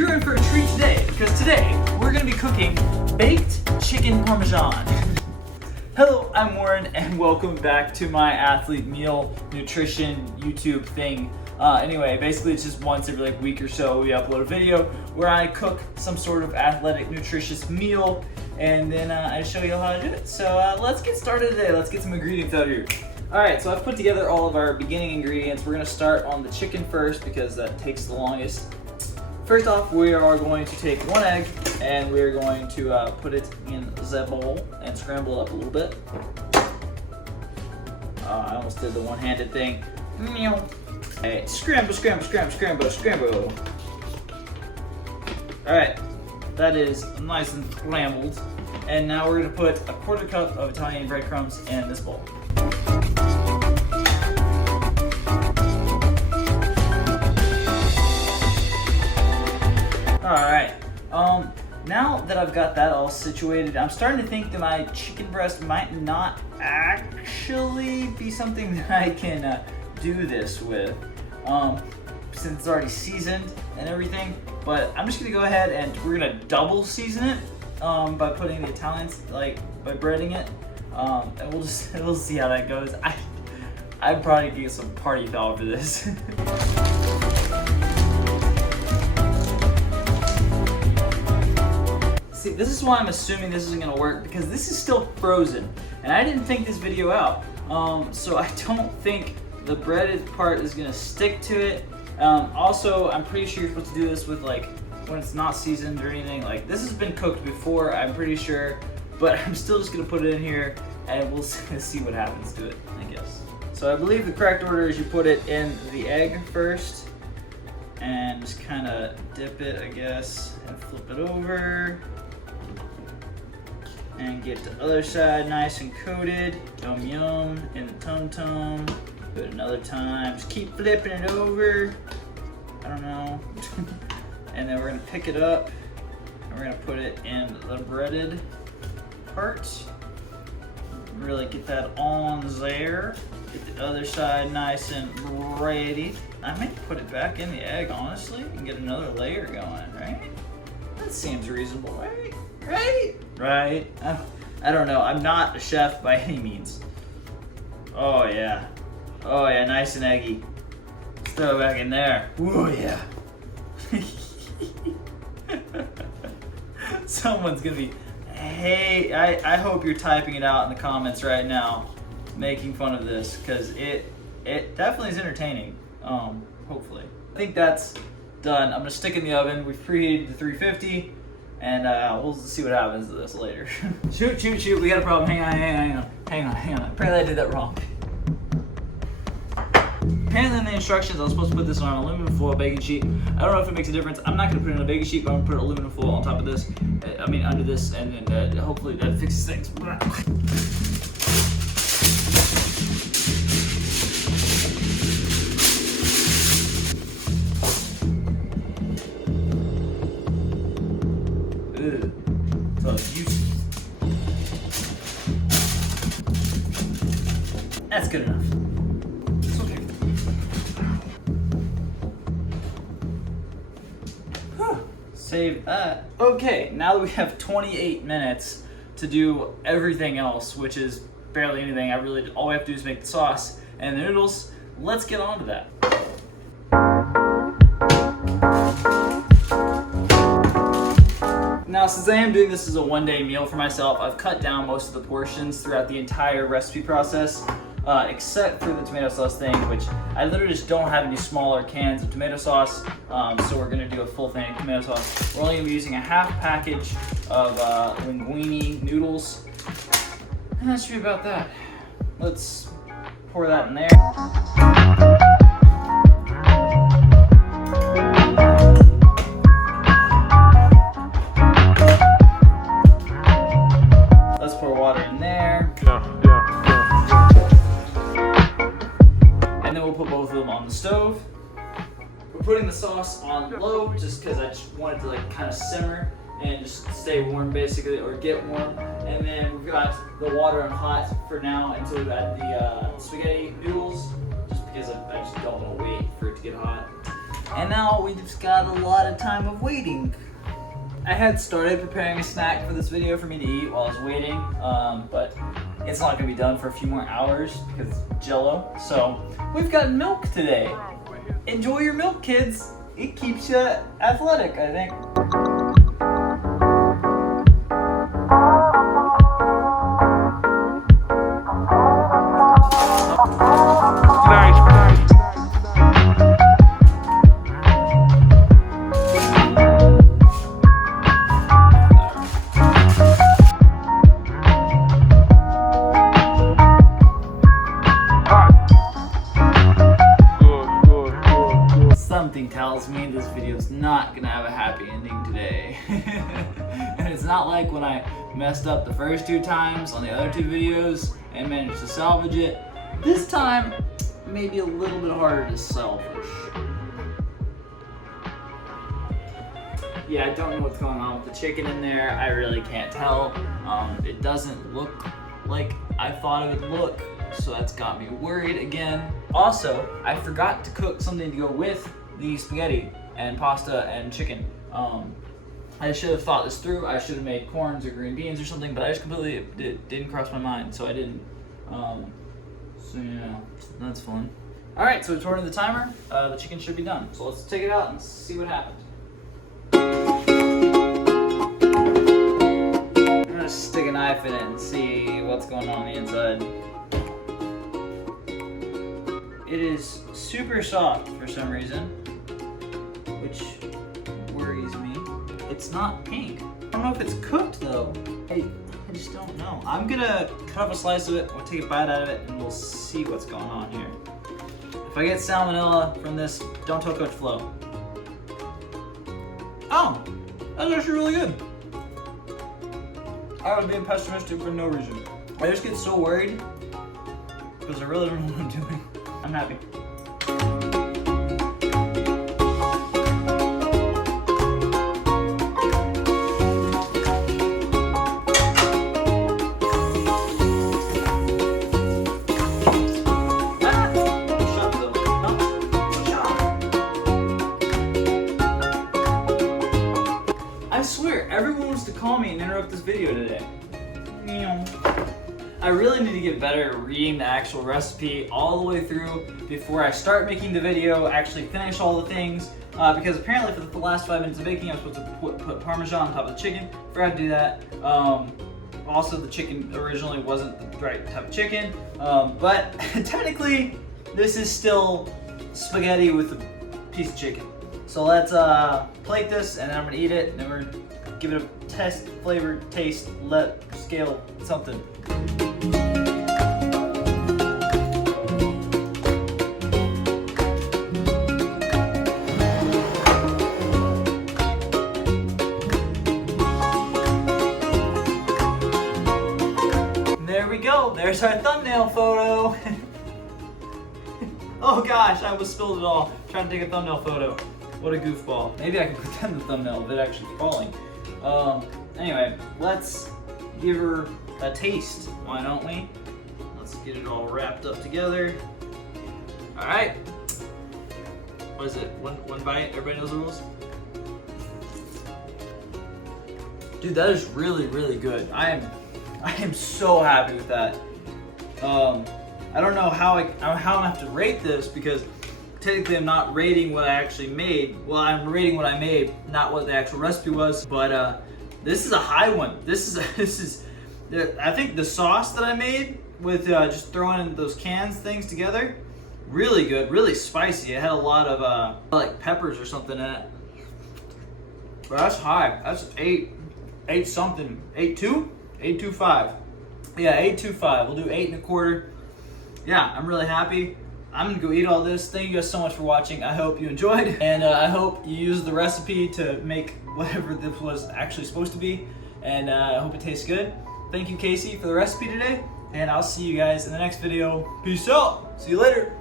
you're in for a treat today, because today we're going to be cooking baked chicken Parmesan. Hello, I'm Warren, and welcome back to my athlete meal nutrition YouTube thing. Anyway, basically it's just once every week or so we upload a video where I cook some sort of athletic nutritious meal, and then I show you how to do it. So let's get started today. Let's get some ingredients out here. Alright, so I've put together all of our beginning ingredients. We're going to start on the chicken first because that takes the longest. First off, we are going to take one egg and we're going to put it in the bowl and scramble it up a little bit. I almost did the one-handed thing. Alright, scramble, scramble, scramble, scramble, scramble. Alright, that is nice and scrambled. And now we're going to put a quarter cup of Italian breadcrumbs in this bowl. Alright, now that I've got that all situated, I'm starting to think that my chicken breast might not actually be something that I can do this with, since it's already seasoned and everything. But I'm just gonna go ahead and we're gonna double season it by putting the Italians, by breading it, and we'll see how that goes. I'd probably get some party foul for this. See, this is why I'm assuming this isn't gonna work, because this is still frozen, and I didn't think this video out. So I don't think the breaded part is gonna stick to it. Also, I'm pretty sure you're supposed to do this with when it's not seasoned or anything. This has been cooked before, I'm pretty sure, but I'm still just gonna put it in here and we'll see what happens to it, I guess. So I believe the correct order is you put it in the egg first and just kind of dip it, I guess, and flip it over. And get the other side nice and coated. Yum yum in the tum-tum. Do it another time. Just keep flipping it over. I don't know. And then we're gonna pick it up and we're gonna put it in the breaded part. Really get that on there. Get the other side nice and ready. I may put it back in the egg, honestly, and get another layer going, right? That seems reasonable, right? Right? I don't know. I'm not a chef by any means. Oh yeah. Oh yeah, nice and eggy. Let's throw it back in there. Oh yeah. Someone's gonna be, hey, I hope you're typing it out in the comments right now, making fun of this, because it definitely is entertaining. Hopefully. I think that's done. I'm gonna stick it in the oven. We've preheated to 350. And we'll see what happens to this later. Shoot, we got a problem. Hang on. Apparently I did that wrong. Apparently in the instructions I was supposed to put this on an aluminum foil baking sheet. I don't know if it makes a difference. I'm not gonna put it on a baking sheet, but I'm gonna put aluminum foil on top of this. Under this, and then hopefully that fixes things. That's good enough. Save that. Okay, now that we have 28 minutes to do everything else, which is barely anything, all we have to do is make the sauce and the noodles. Let's get on to that. Now, since I am doing this as a one-day meal for myself, I've cut down most of the portions throughout the entire recipe process, except for the tomato sauce thing, which I literally just don't have any smaller cans of tomato sauce, so we're gonna do a full thing of tomato sauce. We're only gonna be using a half package of linguine noodles, and that should be about that. Let's pour that in there. Stove. We're putting the sauce on low just because I just want it to kind of simmer and just stay warm basically, or get warm. And then we've got the water on hot for now until we've added the spaghetti noodles, just because I just don't want to wait for it to get hot. And now we just got a lot of time of waiting. I had started preparing a snack for this video for me to eat while I was waiting, but it's not gonna be done for a few more hours because it's Jell-O. So we've got milk today. Enjoy your milk, kids. It keeps you athletic, I think. Something tells me this video's not gonna have a happy ending today. And it's not like when I messed up the first 2 times on the other 2 videos and managed to salvage it. This time, maybe a little bit harder to salvage. Yeah, I don't know what's going on with the chicken in there. I really can't tell. It doesn't look like I thought it would look, so that's got me worried again. Also, I forgot to cook something to go with the spaghetti and pasta and chicken. I should have thought this through. I should have made corns or green beans or something, but I just completely didn't cross my mind, so I didn't. So yeah, that's fun. All right, so according to the timer, the chicken should be done. So let's take it out and see what happens. I'm gonna stick a knife in it and see what's going on the inside. It is super soft for some reason, which worries me. It's not pink. I don't know if it's cooked though. I just don't know. I'm gonna cut off a slice of it, we'll take a bite out of it, and we'll see what's going on here. If I get salmonella from this, don't tell Coach Flo. Oh, that's actually really good. I was being pessimistic for no reason. I just get so worried because I really don't know what I'm doing. I'm happy. I swear, everyone wants to call me and interrupt this video today. I really need to get better at reading the actual recipe all the way through before I start making the video, actually finish all the things, because apparently for the last 5 minutes of baking, I'm supposed to put Parmesan on top of the chicken. Forgot to do that. Also, the chicken originally wasn't the right type of chicken, but technically, this is still spaghetti with a piece of chicken. So let's plate this, and then I'm gonna eat it, and then we're gonna give it a test, flavor, taste, scale, something. There we go, there's our thumbnail photo. Oh gosh, I almost spilled it all trying to take a thumbnail photo. What a goofball. Maybe I can pretend the thumbnail of it actually falling. Anyway, let's give her a taste, why don't we? Let's get it all wrapped up together. All right. What is it, one bite? Everybody knows the rules? Dude, that is really, really good. I am so happy with that. I don't know how I'm gonna have to rate this because technically I'm not rating what I actually made. Well, I'm rating what I made, not what the actual recipe was, but this is a high one. This is I think the sauce that I made with just throwing in those cans things together, really good, really spicy. It had a lot of like peppers or something in it. But that's high. That's 8 something. 8.2? 8.25. Yeah, 8.25. We'll do 8 1/4. Yeah, I'm really happy. I'm gonna go eat all this. Thank you guys so much for watching. I hope you enjoyed, and I hope you used the recipe to make whatever this was actually supposed to be, and I hope it tastes good. Thank you, Casey, for the recipe today, and I'll see you guys in the next video. Peace out. See you later.